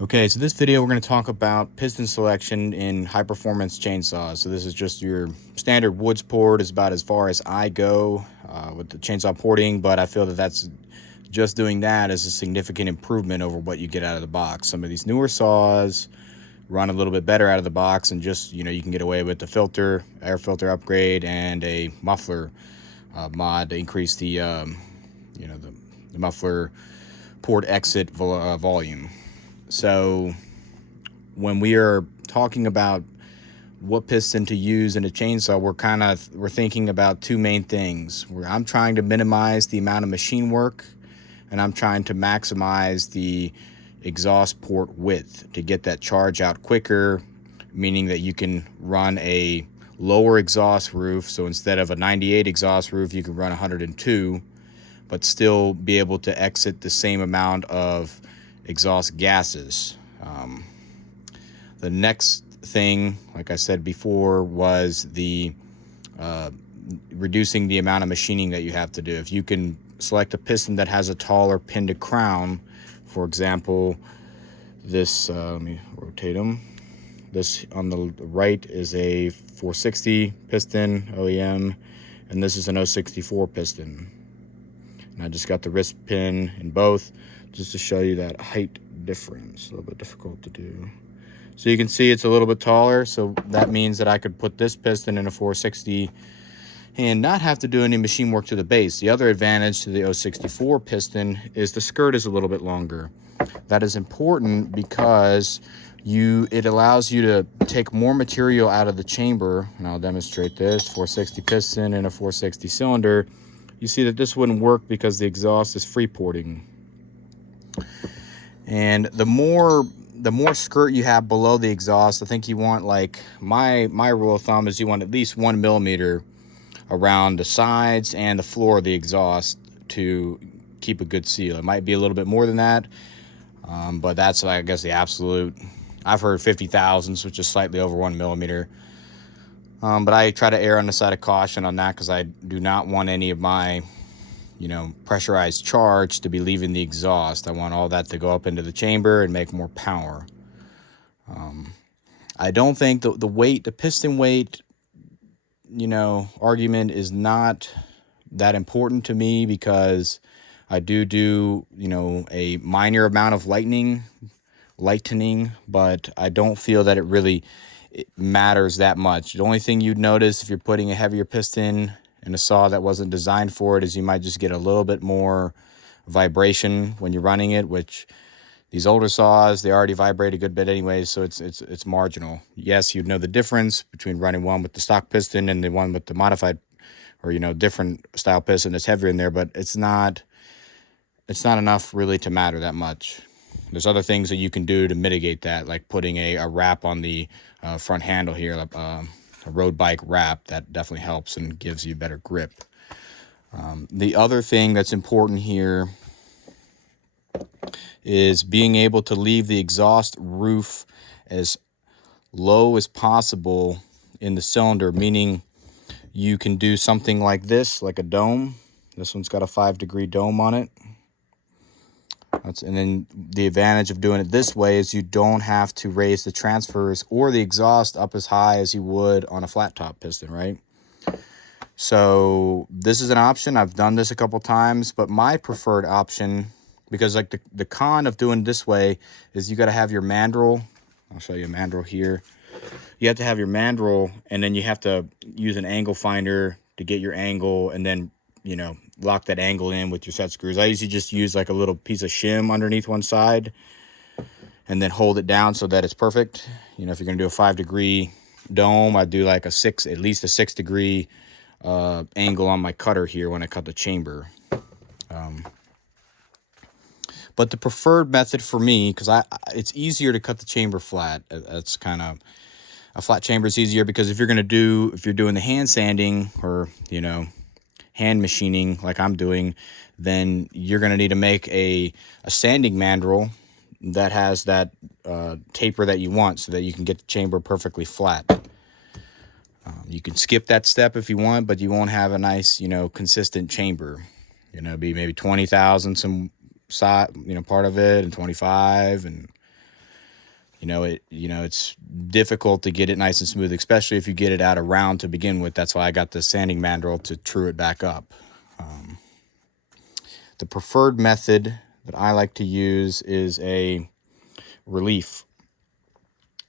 Okay, so this video we're going to talk about piston selection in high-performance chainsaws. So this is just your standard woods port, is about as far as I go with the chainsaw porting, but I feel that that's just doing that is a significant improvement over what you get out of the box. Some of these newer saws run a little bit better out of the box, and just, you know, you can get away with the filter, air filter upgrade, and a muffler mod to increase the, the muffler port exit volume. So when we are talking about what piston to use in a chainsaw, we're thinking about two main things. I'm trying to minimize the amount of machine work, and I'm trying to maximize the exhaust port width to get that charge out quicker, meaning that you can run a lower exhaust roof. So instead of a 98 exhaust roof, you can run 102, but still be able to exit the same amount of exhaust gases. The next thing, like I said before, was the reducing the amount of machining that you have to do. If you can select a piston that has a taller pin to crown, for example, this, let me rotate them. This on the right is a 460 piston OEM, and this is an 064 piston. And I just got the wrist pin in both just to show you that height difference. A little bit difficult to do. So you can see it's a little bit taller, so that means that I could put this piston in a 460 and not have to do any machine work to the base. The other advantage to the 064 piston is the skirt is a little bit longer. That is important because it allows you to take more material out of the chamber. And I'll demonstrate this. 460 piston and a 460 cylinder. You see that this wouldn't work because the exhaust is free porting. And the more skirt you have below the exhaust, I think you want, like, my rule of thumb is you want at least 1 millimeter around the sides and the floor of the exhaust to keep a good seal. It might be a little bit more than that, but that's, I guess, the absolute. I've heard 50 thousandths, which is slightly over 1 millimeter. But I try to err on the side of caution on that because I do not want any of my, pressurized charge to be leaving the exhaust. I want all that to go up into the chamber and make more power. I don't think the piston weight, argument is not that important to me because I do, a minor amount of lightening, but I don't feel that it matters that much. The only thing you'd notice if you're putting a heavier piston in a saw that wasn't designed for it is you might just get a little bit more vibration when you're running it, which these older saws, they already vibrate a good bit anyway, so it's marginal. Yes, you'd know the difference between running one with the stock piston and the one with the modified or, different style piston that's heavier in there, but it's not enough really to matter that much. There's other things that you can do to mitigate that, like putting a wrap on the front handle here, a road bike wrap. That definitely helps and gives you better grip. The other thing that's important here is being able to leave the exhaust roof as low as possible in the cylinder, meaning you can do something like this, like a dome. This one's got a 5-degree dome on it. And then the advantage of doing it this way is you don't have to raise the transfers or the exhaust up as high as you would on a flat top piston, right? So this is an option. I've done this a couple times, but my preferred option, because like the con of doing this way is you got to have your mandrel. I'll show you a mandrel here. You have to have your mandrel, and then you have to use an angle finder to get your angle, and then lock that angle in with your set screws. I usually just use like a little piece of shim underneath one side and then hold it down so that it's perfect. If you're gonna do a 5-degree dome, I do like at least a 6-degree angle on my cutter here when I cut the chamber. But the preferred method for me, because it's easier to cut the chamber flat. That's kind of, a flat chamber is easier because if you're doing the hand sanding or hand machining like I'm doing, then you're going to need to make a sanding mandrel that has that taper that you want so that you can get the chamber perfectly flat. You can skip that step if you want, but you won't have a nice, consistent chamber. Be maybe 20 thousandths some side, part of it, and 25, and it's difficult to get it nice and smooth, especially if you get it out of round to begin with. That's why I got the sanding mandrel to true it back up. The preferred method that I like to use is a relief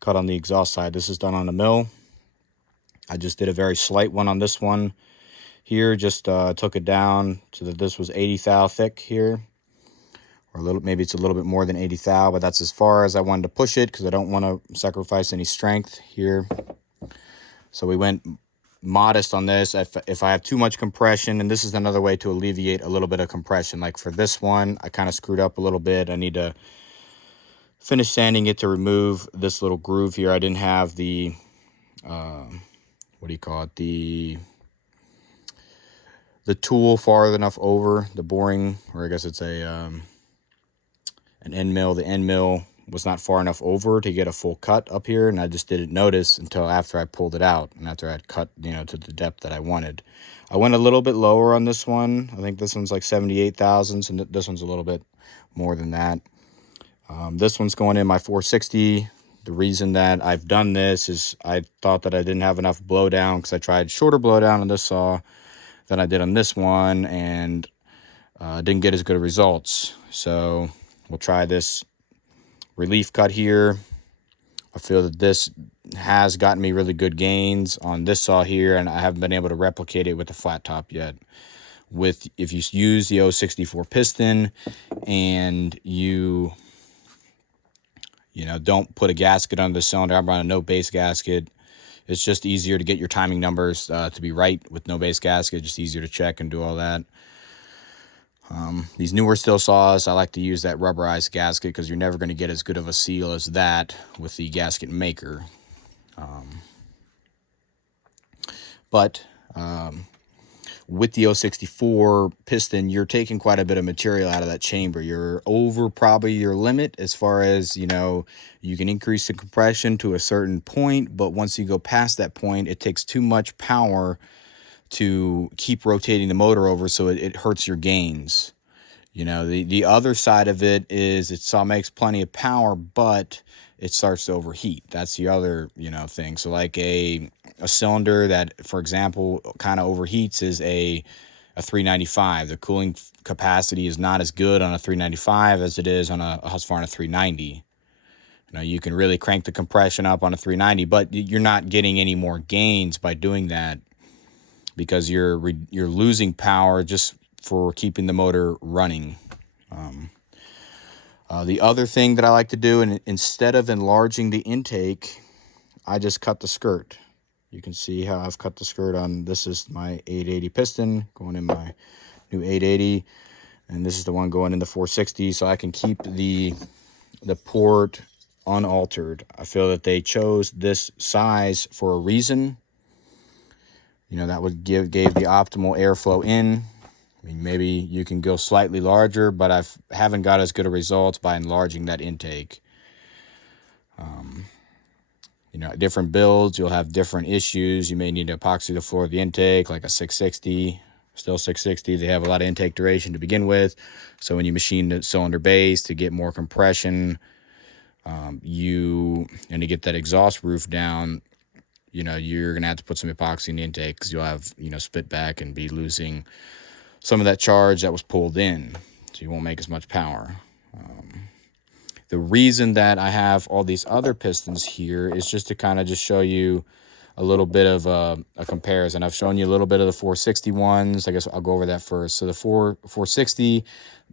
cut on the exhaust side. This is done on a mill. I just did a very slight one on this one here, just took it down so that this was 80 thou thick here, or maybe it's a little bit more than 80 thou, but that's as far as I wanted to push it because I don't want to sacrifice any strength here. So we went modest on this. If I have too much compression, and this is another way to alleviate a little bit of compression, like for this one I kind of screwed up a little bit. I need to finish sanding it to remove this little groove here. I didn't have the what do you call it, the tool far enough over the boring, or I guess it's a an end mill. The end mill was not far enough over to get a full cut up here, and I just didn't notice until after I pulled it out and after I'd cut, to the depth that I wanted. I went a little bit lower on this one. I think this one's like 78 thousandths, and this one's a little bit more than that. This one's going in my 460. The reason that I've done this is I thought that I didn't have enough blowdown because I tried shorter blowdown on this saw than I did on this one, and didn't get as good of results. So we'll try this relief cut here. I feel that this has gotten me really good gains on this saw here, and I haven't been able to replicate it with the flat top yet. If you use the 064 piston and you don't put a gasket under the cylinder, I'm running a no base gasket. It's just easier to get your timing numbers to be right with no base gasket. Just easier to check and do all that. These newer steel saws, I like to use that rubberized gasket because you're never going to get as good of a seal as that with the gasket maker. But with the 064 piston, you're taking quite a bit of material out of that chamber. You're over probably your limit as far as, you can increase the compression to a certain point, but once you go past that point, it takes too much power to keep rotating the motor over, so it hurts your gains. The other side of it is it saw makes plenty of power, but it starts to overheat. That's the other, thing. So like a cylinder that, for example, kind of overheats is a 395. The cooling capacity is not as good on a 395 as it is on a Husqvarna 390. You can really crank the compression up on a 390, but you're not getting any more gains by doing that because you're losing power just for keeping the motor running. The other thing that I like to do, and instead of enlarging the intake, I just cut the skirt. You can see how I've cut the skirt on, this is my 880 piston going in my new 880, and this is the one going in the 460, so I can keep the port unaltered. I feel that they chose this size for a reason. That would gave the optimal airflow in. I mean, maybe you can go slightly larger, but I haven't got as good of results by enlarging that intake. Different builds, you'll have different issues. You may need to epoxy the floor of the intake, like a 660, still 660. They have a lot of intake duration to begin with. So when you machine the cylinder base to get more compression, and to get that exhaust roof down, you're going to have to put some epoxy in the intake because you'll have, spit back and be losing some of that charge that was pulled in. So you won't make as much power. The reason that I have all these other pistons here is just to kind of just show you a little bit of a comparison. I've shown you a little bit of the 460 ones. I guess I'll go over that first. So the 460, in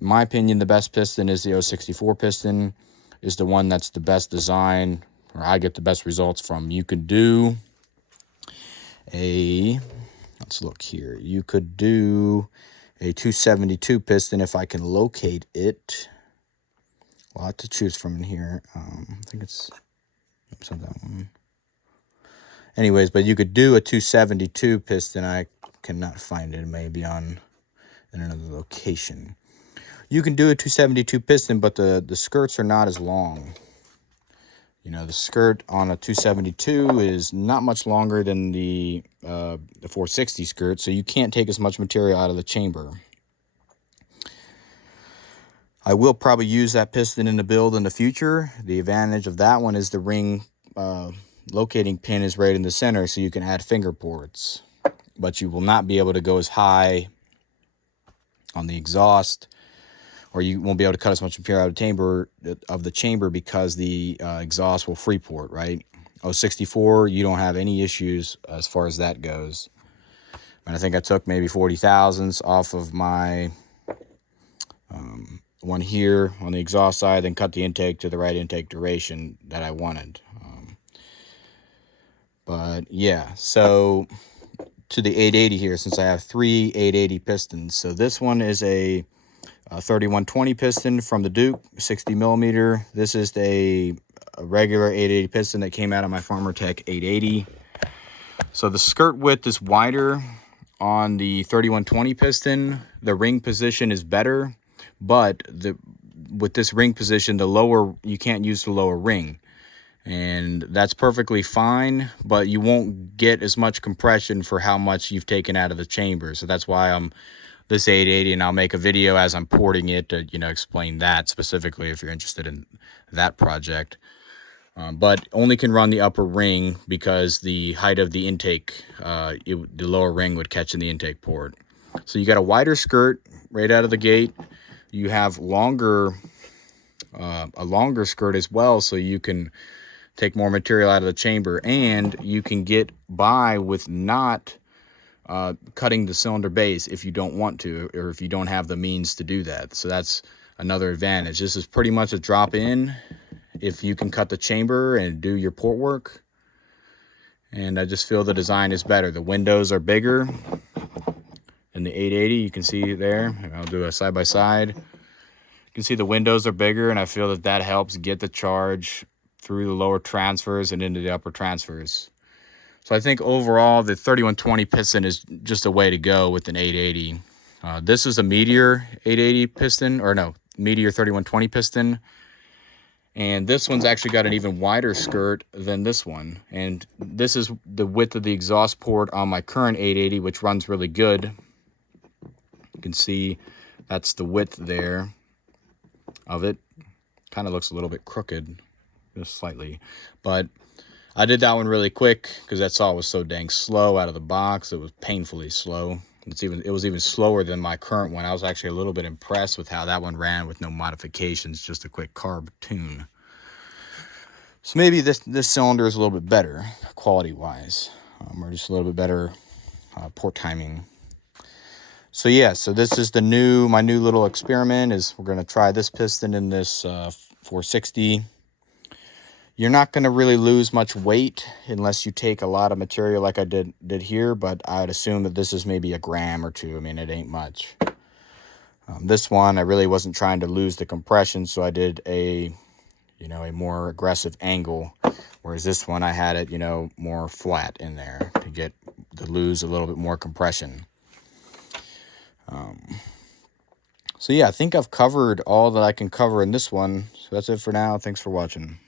my opinion, the best piston is the 064 piston, is the one that's the best design, or I get the best results from. You could do let's look here. You could do a 272 piston if I can locate it. A lot to choose from in here. I think it's not that one. Anyways, but you could do a 272 piston. I cannot find it. It may be in another location. You can do a 272 piston, but the skirts are not as long. The skirt on a 272 is not much longer than the 460 skirt, so you can't take as much material out of the chamber. I will probably use that piston in the build in the future. The advantage of that one is the ring locating pin is right in the center, so you can add finger ports. But you will not be able to go as high on the exhaust, or you won't be able to cut as much material out of the chamber because the exhaust will free port, right? 064, you don't have any issues as far as that goes. And I think I took maybe 40 thousandths off of my one here on the exhaust side, then cut the intake to the right intake duration that I wanted. But yeah, so to the 880 here, since I have 3 880 pistons. So this one is a 3120 piston from the Duke, 60 millimeter. This is a regular 880 piston that came out of my Farmer Tech 880. So the skirt width is wider on the 3120 piston. The ring position is better, but with this ring position, you can't use the lower ring. And that's perfectly fine, but you won't get as much compression for how much you've taken out of the chamber. So that's why I'm this 880, and I'll make a video as I'm porting it to, explain that specifically if you're interested in that project. But only can run the upper ring because the height of the intake, the lower ring would catch in the intake port. So you got a wider skirt right out of the gate. You have a longer skirt as well, so you can take more material out of the chamber, and you can get by with not cutting the cylinder base if you don't want to, or if you don't have the means to do that. So that's another advantage. This is pretty much a drop in if you can cut the chamber and do your port work. And I just feel the design is better. The windows are bigger than the 880. You can see there. I'll do a side by side. You can see the windows are bigger, and I feel that helps get the charge through the lower transfers and into the upper transfers. So I think overall the 3120 piston is just a way to go with an 880. This is a Meteor 880 piston, or no, Meteor 3120 piston. And this one's actually got an even wider skirt than this one. And this is the width of the exhaust port on my current 880, which runs really good. You can see that's the width there of it. Kind of looks a little bit crooked, just slightly. But I did that one really quick because that saw was so dang slow out of the box. It was painfully slow. It was even slower than my current one. I was actually a little bit impressed with how that one ran with no modifications, just a quick carb tune. So maybe this cylinder is a little bit better quality wise, or just a little bit better port timing. So yeah, so this is my new little experiment. Is we're going to try this piston in this 460. You're not going to really lose much weight unless you take a lot of material like I did here, but I'd assume that this is maybe a gram or two. I mean, it ain't much. This one, I really wasn't trying to lose the compression, so I did a more aggressive angle, whereas this one I had it, more flat in there to lose a little bit more compression. So yeah, I think I've covered all that I can cover in this one. So that's it for now. Thanks for watching.